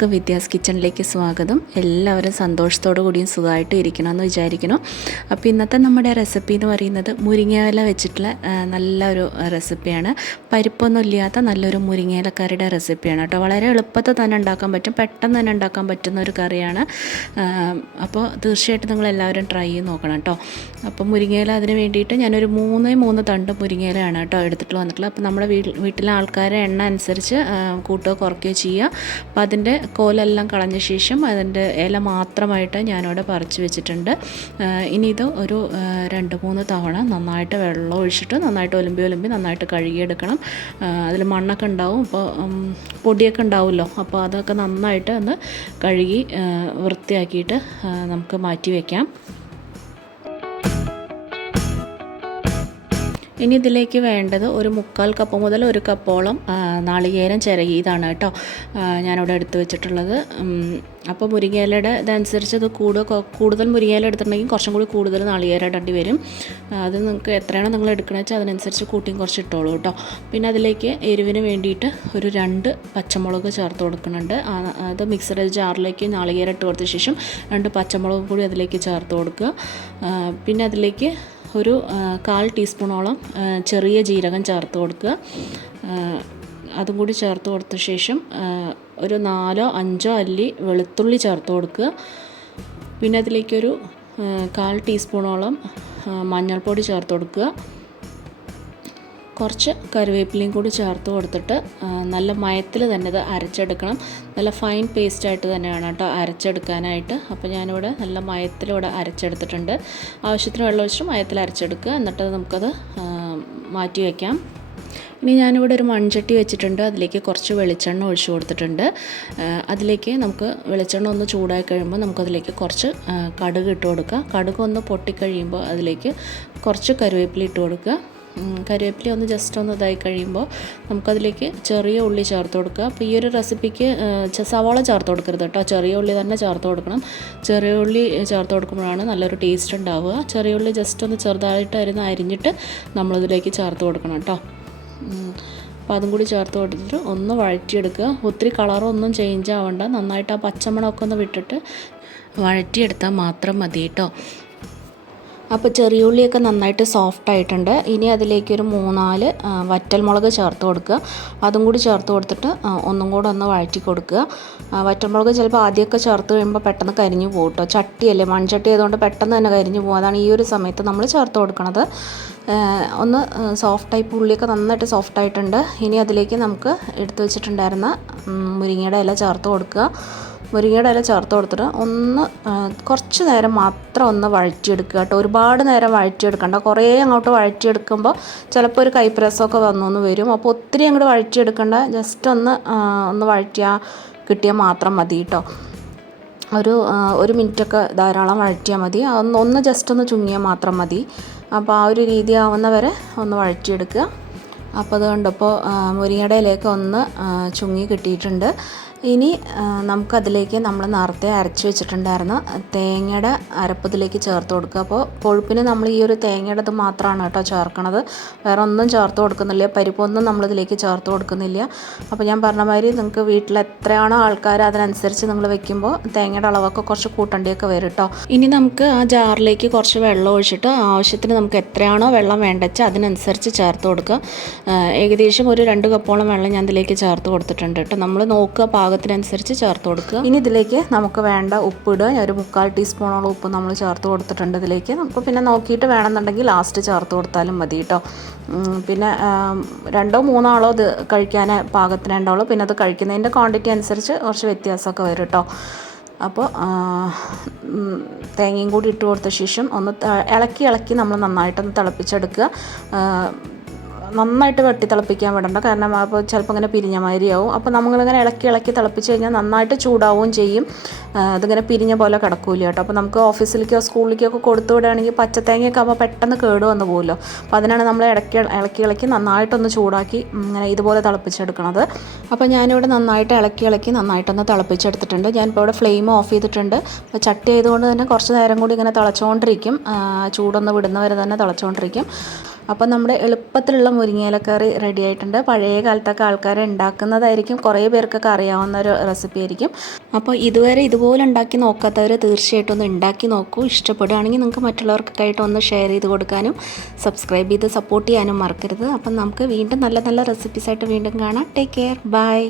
എല്ലാവർക്കും വിദ്യാസ് കിച്ചണിലേക്ക് സ്വാഗതം. എല്ലാവരും സന്തോഷത്തോടു കൂടിയും സുഖമായിട്ട് ഇരിക്കണമെന്ന് വിചാരിക്കുന്നു. അപ്പോൾ ഇന്നത്തെ നമ്മുടെ റെസിപ്പി എന്ന് പറയുന്നത് മുരിങ്ങയില വെച്ചിട്ടുള്ള നല്ലൊരു റെസിപ്പിയാണ്. പരിപ്പൊന്നും ഇല്ലാത്ത നല്ലൊരു മുരിങ്ങയിലക്കറിയുടെ റെസിപ്പിയാണ് കേട്ടോ. വളരെ എളുപ്പത്തിൽ തന്നെ ഉണ്ടാക്കാൻ പറ്റും, പെട്ടെന്ന് തന്നെ ഉണ്ടാക്കാൻ പറ്റുന്ന ഒരു കറിയാണ്. അപ്പോൾ തീർച്ചയായിട്ടും നിങ്ങളെല്ലാവരും ട്രൈ ചെയ്ത് നോക്കണം കേട്ടോ. അപ്പോൾ മുരിങ്ങയില അതിന് വേണ്ടിയിട്ട് ഞാനൊരു മൂന്ന് തണ്ട് മുരിങ്ങയിലയാണ് കേട്ടോ എടുത്തിട്ട് വന്നിട്ടുള്ളത്. അപ്പോൾ നമ്മുടെ വീട്ടിലെ ആൾക്കാരെ എണ്ണ അനുസരിച്ച് കൂട്ടുകയോ കുറയ്ക്കുകയോ ചെയ്യുക. അപ്പോൾ അതിൻ്റെ കോലെല്ലാം കളഞ്ഞ ശേഷം അതിൻ്റെ ഇല മാത്രമായിട്ട് ഞാനിവിടെ പറിച്ച് വെച്ചിട്ടുണ്ട്. ഇനി ഇത് ഒരു 2-3 തവണ നന്നായിട്ട് വെള്ളം ഒഴിച്ചിട്ട് നന്നായിട്ട് ഒലുമ്പി നന്നായിട്ട് കഴുകിയെടുക്കണം. അതിൽ മണ്ണൊക്കെ ഉണ്ടാവും, അപ്പോൾ പൊടിയൊക്കെ ഉണ്ടാവുമല്ലോ. അപ്പോൾ അതൊക്കെ നന്നായിട്ട് ഒന്ന് കഴുകി വൃത്തിയാക്കിയിട്ട് നമുക്ക് മാറ്റി വയ്ക്കാം. ഇനി ഇതിലേക്ക് വേണ്ടത് ഒരു 3/4 കപ്പ് മുതൽ 1 കപ്പോളം നാളികേരം ചിരകിയതാണ് കേട്ടോ ഞാനിവിടെ എടുത്ത് വെച്ചിട്ടുള്ളത്. അപ്പോൾ മുരിങ്ങയിലയുടെ ഇതനുസരിച്ച് അത് കൂടുതൽ മുരിങ്ങയില എടുത്തിട്ടുണ്ടെങ്കിൽ കുറച്ചും കൂടി കൂടുതൽ നാളികേരം ഇടേണ്ടി വരും. അത് നിങ്ങൾക്ക് എത്രയാണോ നിങ്ങൾ എടുക്കണമെന്ന് വെച്ചാൽ അതിനനുസരിച്ച് കൂട്ടിയും കുറച്ച് ഇട്ടോളൂ കേട്ടോ. പിന്നെ അതിലേക്ക് എരിവിന് വേണ്ടിയിട്ട് ഒരു 2 പച്ചമുളക് ചേർത്ത് കൊടുക്കുന്നുണ്ട്. അത് മിക്സഡ് ജാറിലേക്ക് നാളികേരം ഇട്ട് കൊടുത്ത ശേഷം 2 പച്ചമുളക് കൂടി അതിലേക്ക് ചേർത്ത് കൊടുക്കുക. പിന്നെ അതിലേക്ക് ഒരു 1/4 ടീസ്പൂണോളം ചെറിയ ജീരകം ചേർത്ത് കൊടുക്കുക. അതും കൂടി ചേർത്ത് കൊടുത്ത ശേഷം ഒരു 4-5 അല്ലി വെളുത്തുള്ളി ചേർത്ത് കൊടുക്കുക. പിന്നെ അതിലേക്കൊരു 1/4 ടീസ്പൂണോളം മഞ്ഞൾപ്പൊടി ചേർത്ത് കൊടുക്കുക. കുറച്ച് കറിവേപ്പിലയും കൂടി ചേർത്ത് കൊടുത്തിട്ട് നല്ല മയത്തിൽ തന്നെ ഇത് അരച്ചെടുക്കണം. നല്ല ഫൈൻ പേസ്റ്റായിട്ട് തന്നെയാണ് കേട്ടോ അരച്ചെടുക്കാനായിട്ട്. അപ്പോൾ ഞാനിവിടെ നല്ല മയത്തിലൂടെ അരച്ചെടുത്തിട്ടുണ്ട്. ആവശ്യത്തിന് വെള്ളം ഒഴിച്ചിട്ട് മയത്തിൽ അരച്ചെടുക്കുക. എന്നിട്ട് നമുക്കത് മാറ്റി വയ്ക്കാം. ഇനി ഞാനിവിടെ ഒരു മൺചട്ടി വെച്ചിട്ടുണ്ട്. അതിലേക്ക് കുറച്ച് വെളിച്ചെണ്ണ ഒഴിച്ചു കൊടുത്തിട്ടുണ്ട്. അതിലേക്ക് നമുക്ക് വെളിച്ചെണ്ണ ഒന്ന് ചൂടായി കഴിയുമ്പോൾ നമുക്കതിലേക്ക് കുറച്ച് കടുക് ഇട്ട് കൊടുക്കുക. കടുക് ഒന്ന് പൊട്ടിക്കഴിയുമ്പോൾ അതിലേക്ക് കുറച്ച് കറിവേപ്പില ഇട്ട് കൊടുക്കുക. കറിവേപ്പില ഒന്ന് ജസ്റ്റ് ഒന്ന് ഇതായി കഴിയുമ്പോൾ നമുക്കതിലേക്ക് ചെറിയ ഉള്ളി ചേർത്ത് കൊടുക്കുക. അപ്പോൾ ഈ ഒരു റെസിപ്പിക്ക് സവാള ചേർത്ത് കൊടുക്കരുത് കേട്ടോ, ചെറിയ ഉള്ളി തന്നെ ചേർത്ത് കൊടുക്കണം. ചെറിയ ഉള്ളി ചേർത്ത് കൊടുക്കുമ്പോഴാണ് നല്ലൊരു ടേസ്റ്റ് ഉണ്ടാവുക. ചെറിയ ഉള്ളി ജസ്റ്റ് ഒന്ന് ചെറുതായിട്ട് അരിഞ്ഞിട്ട് നമ്മളിതിലേക്ക് ചേർത്ത് കൊടുക്കണം കേട്ടോ. അപ്പോൾ അതും കൂടി ചേർത്ത് കൊടുത്തിട്ട് ഒന്ന് വഴറ്റിയെടുക്കുക. ഒത്തിരി കളറൊന്നും ചേഞ്ച് ആവണ്ട, നന്നായിട്ട് ആ പച്ചമണമൊക്കെ ഒന്ന് വിട്ടിട്ട് വഴറ്റിയെടുത്താൽ മാത്രം മതി കേട്ടോ. അപ്പോൾ ചെറിയ ഉള്ളിയൊക്കെ നന്നായിട്ട് സോഫ്റ്റ് ആയിട്ടുണ്ട്. ഇനി അതിലേക്ക് ഒരു 3-4 വറ്റൽമുളക് ചേർത്ത് കൊടുക്കുക. അതും കൂടി ചേർത്ത് കൊടുത്തിട്ട് ഒന്നും കൂടെ ഒന്ന് വഴറ്റി കൊടുക്കുക. വറ്റൽമുളക് ചിലപ്പോൾ ആദ്യമൊക്കെ ചേർത്ത് കഴിയുമ്പോൾ പെട്ടെന്ന് കരിഞ്ഞു പോകും കേട്ടോ. ചട്ടിയല്ലേ, മൺചട്ടി ആയതുകൊണ്ട് പെട്ടെന്ന് തന്നെ കരിഞ്ഞു പോകും. അതാണ് ഈ ഒരു സമയത്ത് നമ്മൾ ചേർത്ത് കൊടുക്കുന്നത്. ഒന്ന് സോഫ്റ്റായി, ഉള്ളിയൊക്കെ നന്നായിട്ട് സോഫ്റ്റായിട്ടുണ്ട്. ഇനി അതിലേക്ക് നമുക്ക് എടുത്തു വെച്ചിട്ടുണ്ടായിരുന്ന മുരിങ്ങയുടെ ഇല ചേർത്ത് കൊടുക്കുക. മുരിങ്ങയുടെ ഇല ചേർത്ത് കൊടുത്തിട്ട് ഒന്ന് കുറച്ച് നേരം മാത്രം ഒന്ന് വഴറ്റിയെടുക്കുക കേട്ടോ. ഒരുപാട് നേരം വഴറ്റിയെടുക്കണ്ട. കുറേ അങ്ങോട്ട് വഴറ്റിയെടുക്കുമ്പോൾ ചിലപ്പോൾ ഒരു കൈപ്രസമൊക്കെ വന്നു വരും. അപ്പോൾ ഒത്തിരി അങ്ങോട്ട് വഴറ്റിയെടുക്കണ്ട, ജസ്റ്റ് ഒന്ന് വഴറ്റിയാൽ കിട്ടിയാൽ മാത്രം മതി കേട്ടോ. ഒരു മിനിറ്റൊക്കെ ധാരാളം വഴറ്റിയാൽ മതി. ഒന്ന് ജസ്റ്റ് ഒന്ന് ചുങ്ങിയാൽ മാത്രം മതി. അപ്പോൾ ആ ഒരു രീതി ആവുന്നവരെ ഒന്ന് വഴറ്റിയെടുക്കുക. അപ്പോൾ അത് കണ്ടപ്പോൾ മുരിങ്ങയുടെ ഇലയൊക്കെ ഒന്ന് ചുങ്ങി കിട്ടിയിട്ടുണ്ട്. ഇനി നമുക്കതിലേക്ക് നമ്മൾ നേരത്തെ അരച്ച് വെച്ചിട്ടുണ്ടായിരുന്ന തേങ്ങയുടെ അരപ്പതിലേക്ക് ചേർത്ത് കൊടുക്കുക. അപ്പോൾ കൊഴുപ്പിന് നമ്മൾ ഈ ഒരു തേങ്ങയുടെ ഇത് മാത്രമാണ് കേട്ടോ ചേർക്കണത്, വേറെ ഒന്നും ചേർത്ത് കൊടുക്കുന്നില്ല. പരിപ്പൊന്നും നമ്മളിതിലേക്ക് ചേർത്ത് കൊടുക്കുന്നില്ല. അപ്പോൾ ഞാൻ പറഞ്ഞ മാതിരി നിങ്ങൾക്ക് വീട്ടിൽ എത്രയാണോ ആൾക്കാർ അതിനനുസരിച്ച് നിങ്ങൾ വെക്കുമ്പോൾ തേങ്ങയുടെ അളവൊക്കെ കുറച്ച് കൂട്ടേണ്ടിയൊക്കെ വരും കേട്ടോ. ഇനി നമുക്ക് ആ ജാറിലേക്ക് കുറച്ച് വെള്ളം ഒഴിച്ചിട്ട് ആവശ്യത്തിന് നമുക്ക് എത്രയാണോ വെള്ളം വേണ്ടച്ചാൽ അതിനനുസരിച്ച് ചേർത്ത് കൊടുക്കുക. ഏകദേശം ഒരു 2 കപ്പോളം വെള്ളം ഞാൻ ഇതിലേക്ക് ചേർത്ത് കൊടുത്തിട്ടുണ്ട് കേട്ടോ. നമ്മൾ നോക്കുക, പാകത്തിനനുസരിച്ച് ചേർത്ത് കൊടുക്കുക. ഇനി ഇതിലേക്ക് നമുക്ക് വേണ്ട ഉപ്പിടുക. ഒരു 3/4 ടീസ്പൂണോളം ഉപ്പ് നമ്മൾ ചേർത്ത് കൊടുത്തിട്ടുണ്ട് ഇതിലേക്ക്. നമുക്ക് പിന്നെ നോക്കിയിട്ട് വേണമെന്നുണ്ടെങ്കിൽ ലാസ്റ്റ് ചേർത്ത് കൊടുത്താലും മതി കേട്ടോ. പിന്നെ 2-3 ആളോ ഇത് കഴിക്കാൻ പാകത്തിനുണ്ടാവുള്ളൂ. പിന്നെ അത് കഴിക്കുന്നതിൻ്റെ ക്വാണ്ടിറ്റി അനുസരിച്ച് കുറച്ച് വ്യത്യാസമൊക്കെ വരും കേട്ടോ. അപ്പോൾ തേങ്ങയും കൂടി ഇട്ട് കൊടുത്ത ശേഷം ഒന്ന് ഇളക്കി നമ്മൾ നന്നായിട്ടൊന്ന് തിളപ്പിച്ചെടുക്കുക. നന്നായിട്ട് വെട്ടി തിളപ്പിക്കാൻ വിടണ്ട, കാരണം അപ്പോൾ ചിലപ്പോൾ ഇങ്ങനെ പിരിഞ്ഞ മാതിരിയാവും. അപ്പോൾ നമ്മളിങ്ങനെ ഇളക്കി തിളപ്പിച്ച് കഴിഞ്ഞാൽ നന്നായിട്ട് ചൂടാവുകയും ചെയ്യും. അതിങ്ങനെ പിരിഞ്ഞ പോലെ കിടക്കൂല കേട്ടോ. അപ്പോൾ നമുക്ക് ഓഫീസിലേക്കോ സ്കൂളിലേക്കോ കൊടുത്തു വിടുകയാണെങ്കിൽ പച്ചത്തേങ്ങയൊക്കെ ആകുമ്പോൾ പെട്ടെന്ന് കേട് വന്നു പോകുമല്ലോ. അപ്പോൾ അതിനാണ് നമ്മൾ ഇളക്കി നന്നായിട്ടൊന്ന് ചൂടാക്കി ഇങ്ങനെ ഇതുപോലെ തിളപ്പിച്ചെടുക്കണത്. അപ്പോൾ ഞാനിവിടെ നന്നായിട്ട് ഇളക്കി നന്നായിട്ടൊന്ന് തിളപ്പിച്ചെടുത്തിട്ടുണ്ട്. ഞാനിപ്പോൾ ഇവിടെ ഫ്ലെയിം ഓഫ് ചെയ്തിട്ടുണ്ട്. അപ്പോൾ ചട്ടി ആയതുകൊണ്ട് തന്നെ കുറച്ച് നേരം കൂടി ഇങ്ങനെ തിളച്ചുകൊണ്ടിരിക്കും. ചൂടൊന്ന് വിടുന്നവരെ തന്നെ തിളച്ചുകൊണ്ടിരിക്കും. അപ്പോൾ നമ്മുടെ എളുപ്പത്തിലുള്ള മുരിങ്ങയില കറി റെഡി ആയിട്ടുണ്ട്. പഴയ കാലത്തൊക്കെ ആൾക്കാർ ഉണ്ടാക്കുന്നതായിരിക്കും, കുറേ പേർക്കൊക്കെ അറിയാവുന്ന ഒരു റെസിപ്പി ആയിരിക്കും. അപ്പോൾ ഇതുവരെ ഇതുപോലെ ഉണ്ടാക്കി നോക്കാത്തവർ തീർച്ചയായിട്ടും ഒന്ന് ഉണ്ടാക്കി നോക്കൂ. ഇഷ്ടപ്പെടുകയാണെങ്കിൽ നിങ്ങൾക്ക് മറ്റുള്ളവർക്കായിട്ട് ഒന്ന് ഷെയർ ചെയ്ത് കൊടുക്കാനും സബ്സ്ക്രൈബ് ചെയ്ത് സപ്പോർട്ട് ചെയ്യാനും മറക്കരുത്. അപ്പം നമുക്ക് വീണ്ടും നല്ല നല്ല റെസിപ്പീസായിട്ട് വീണ്ടും കാണാം. Take care, by.